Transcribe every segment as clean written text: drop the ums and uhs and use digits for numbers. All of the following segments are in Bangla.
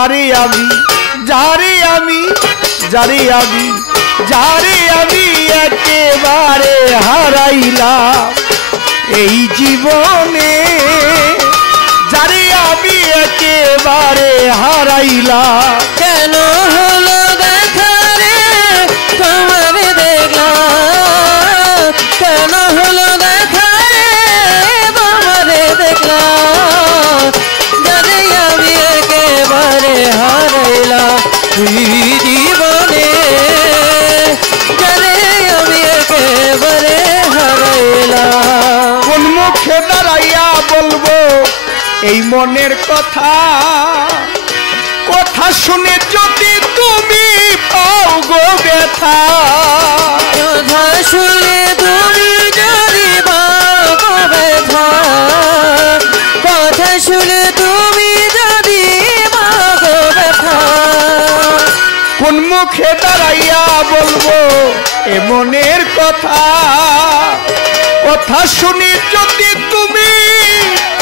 যারে আমি যারে আমি যারে আমি যারে আমি একেবারে হারাইলাম এই জীবনে যারে আমি একেবারে হারাইলাম কেন হলো দেখা রে তোমারে দেখলাম কেন হলো দেখা রে তোমারে দেখলাম যারে আমি একেবারে হারাইলাম এই জীবনে যারে আমি একেবারে হারাইলাম কোন মুখে দাঁড়াইয়া বলবো এই মনের কথা কথা শুনে যদি তুমি পাও গো ব্যথা কথা শুনে তুমি যদি পাও গো ব্যথা কথা শুনে তুমি যদি পাও গো ব্যথা কোন মুখে দাঁড়াইয়া বলবো এ মনের কথা কথা শুনে যদি তুমি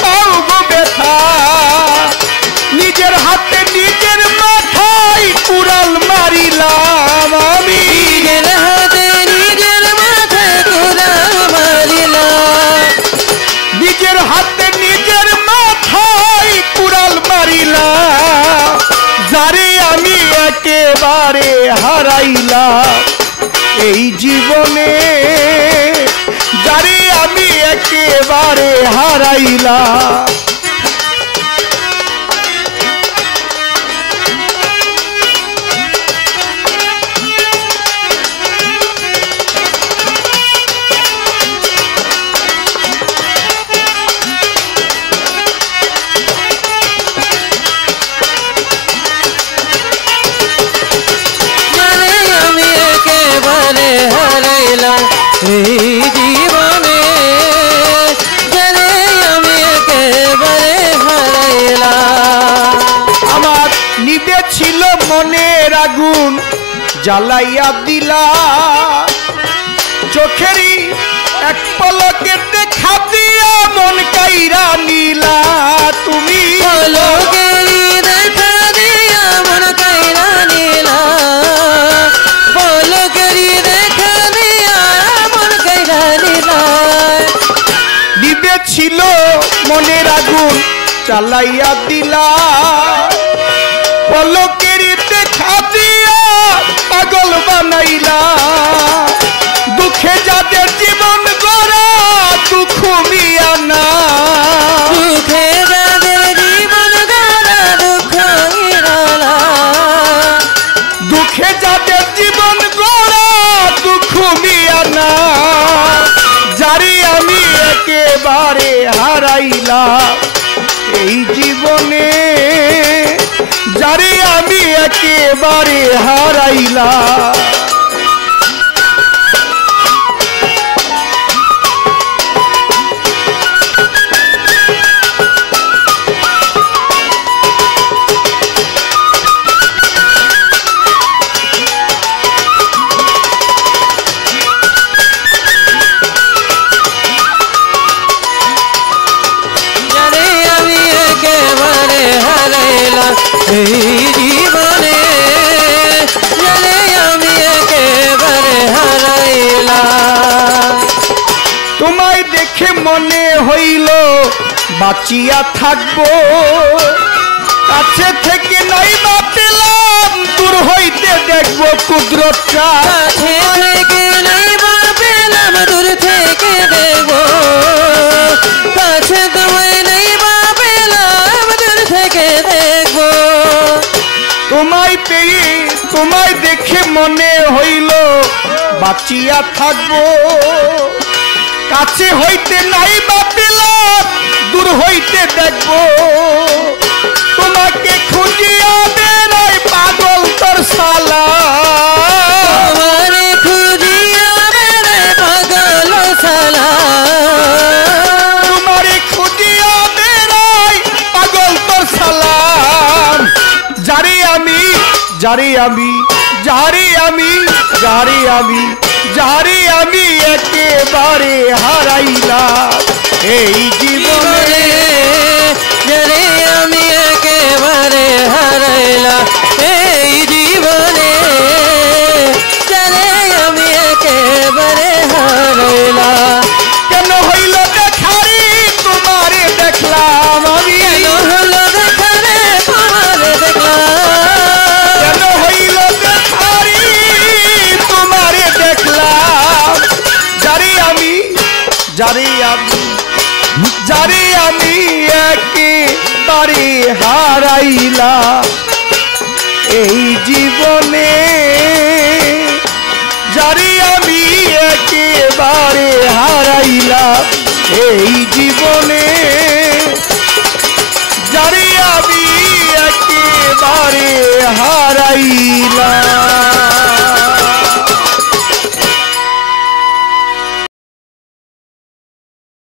পাও গো ব্যথা নিজের হাতে নিজের মাথায় কুড়াল মারিলাম আমি নিজের হাতে নিজের মাথায় কুড়াল মারিলাম নিজের হাতে নিজের মাথায় কুড়াল মারিলাম যারে আমি একেবারে হারাইলাম এই জীবনে যারে আমি একেবারে হারাইলাম এই জীবনে যারে আমি একেবারে হারাইলাম আমার নিবে ছিল মনের আগুন জ্বালাইয়া দিলা চোখেরই এক পলকে দেখা দিয়া মন কাইরা নিলা তুমি পলকেরই দেখা দিয়া মন কাইরা নিলা পলকেরই দেখা দিয়া মন কাইরা নিলা নিবে ছিল মনের আগুন জ্বালাইয়া দিলা পলকেরই দেখা দিয়া পাগল বানাইলা দুঃখে যাদের জীবন গড়া দুঃখ মিয়া না দুঃখে যাদের জীবন গড়া দুঃখ মিয়ানা দুঃখে যাদের জীবন গড়া দুঃখ মিয়া না যারে আমি একেবারে হারাইলাম এই জীবনে যারে আমি একেবারে হারাইলাম এই জীবনে জানে আমি একেবারে হারাইলাম তোমায় দেখে মনে হইল বাঁচিয়া থাকবো কাছে থেকে নাই বা পেলাম দূর হইতে দেখবো কুদরতটা কাছে থেকে নাই বা পেলাম দূর থেকে দেখবো কাছে তোমায় নাই বা পেলাম দূর থেকে দেখবো তোমায় পেয়ে তোমায় দেখে মনে হইল বাঁচিয়া থাকবো কাছে হইতে নাই বা পেলাম দূর হইতে দেখবো তোমাকে খুঁজিয়া বেড়াই পাগল তোর সালা তোমারে খুঁজিয়া বেড়াই পাগল সালা তোমারে খুঁজিয়া বেড়াই পাগল তোর সালাম যারে আমি যারে আমি যারে আমি যারে আমি যারে আমি একেবারে হারাইলাম এই জীবনে যারে আমি একেবারে একেবারে হারাইলাম এই জীবনে যারে আমি একেবারে হারাইলাম কেন হইল দেখারি তোমারে দেখলাম আমি কেন হলো দেখারে তোমারে দেখলাম কেন হইল দেখারি তোমারে দেখলাম যারে আমি একেবারে হারাইলাম এই জীবনে যারে আমি একেবারে হারাইলাম এই জীবনে যারে আমি একেবারে হারাইলাম